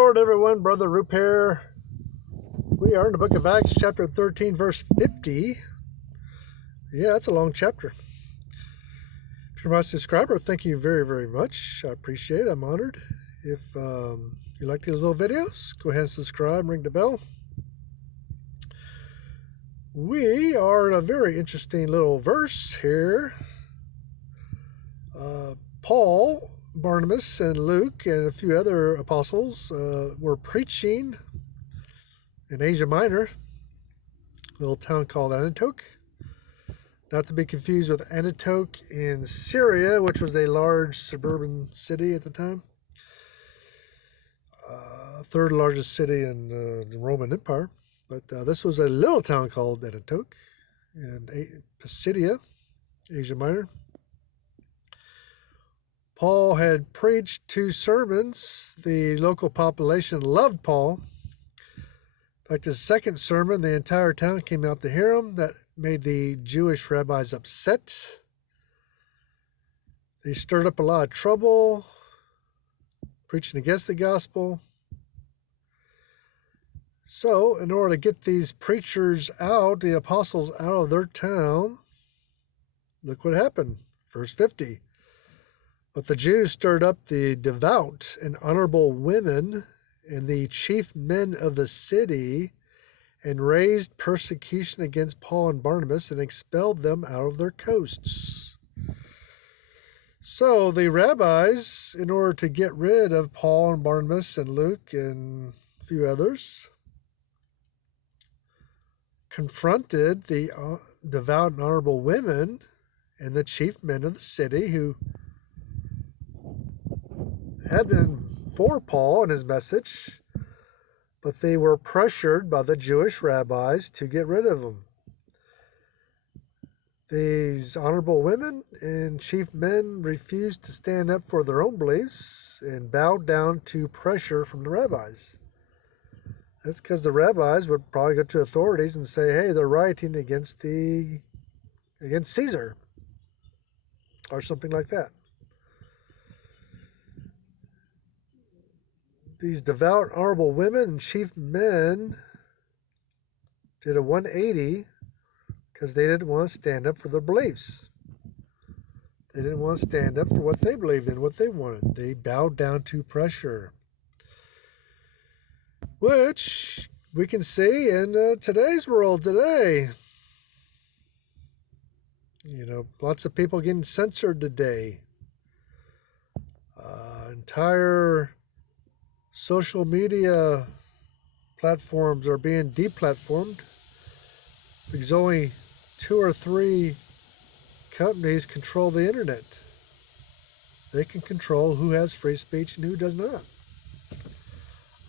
Lord, everyone. Brother Roop here. We are in the book of Acts, chapter 13, verse 50. Yeah, that's a long chapter. If you're my subscriber, thank you very, very much. I appreciate it. I'm honored. If you like these little videos, go ahead and subscribe and ring the bell. We are in a very interesting little verse here. Paul, Barnabas, and Luke, and a few other apostles were preaching in Asia Minor, a little town called Antioch. Not to be confused with Antioch in Syria, which was a large suburban city at the time. Third largest city in the Roman Empire. But this was a little town called Antioch in Pisidia, Asia Minor. Paul had preached 2 sermons. The local population loved Paul. In fact, his second sermon, the entire town came out to hear him. That made the Jewish rabbis upset. They stirred up a lot of trouble, preaching against the gospel. So, in order to get these preachers out, the apostles out of their town, look what happened. Verse 50. But the Jews stirred up the devout and honorable women and the chief men of the city and raised persecution against Paul and Barnabas and expelled them out of their coasts. So the rabbis, in order to get rid of Paul and Barnabas and Luke and a few others, confronted the devout and honorable women and the chief men of the city who had been for Paul and his message, but they were pressured by the Jewish rabbis to get rid of him. These honorable women and chief men refused to stand up for their own beliefs and bowed down to pressure from the rabbis. That's because the rabbis would probably go to authorities and say, hey, they're rioting against Caesar, or something like that. These devout, honorable women and chief men did a 180 because they didn't want to stand up for their beliefs. They didn't want to stand up for what they believed in, what they wanted. They bowed down to pressure, which we can see in today's world today. You know, lots of people getting censored today. Entire social media platforms are being deplatformed because only 2 or 3 companies control the internet. They can control who has free speech and who does not.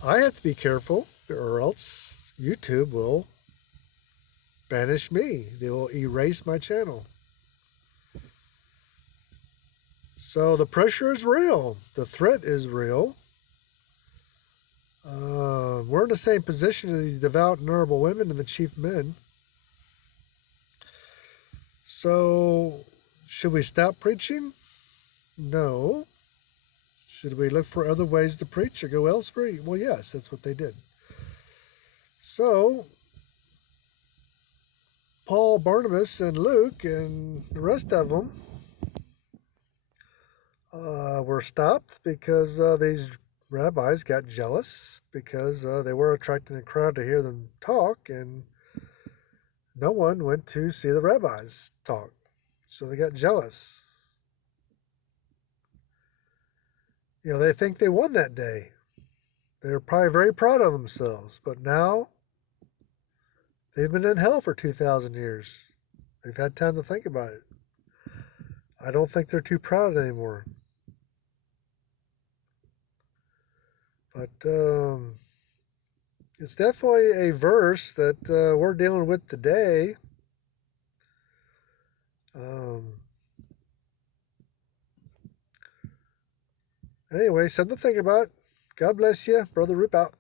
I have to be careful, or else YouTube will banish me. They will erase my channel. So the pressure is real. The threat is real. We're in the same position as these devout and honorable women and the chief men. So, should we stop preaching? No. Should we look for other ways to preach or go elsewhere? Well, yes, that's what they did. So, Paul, Barnabas, and Luke, and the rest of them were stopped because these rabbis got jealous because they were attracting a crowd to hear them talk, and no one went to see the rabbis talk. So they got jealous. You know, they think they won that day. They're probably very proud of themselves, but now they've been in hell for 2,000 years. They've had time to think about it. I don't think they're too proud anymore. But it's definitely a verse that we're dealing with today. Anyway, something to think about. God bless you. Brother Roop out.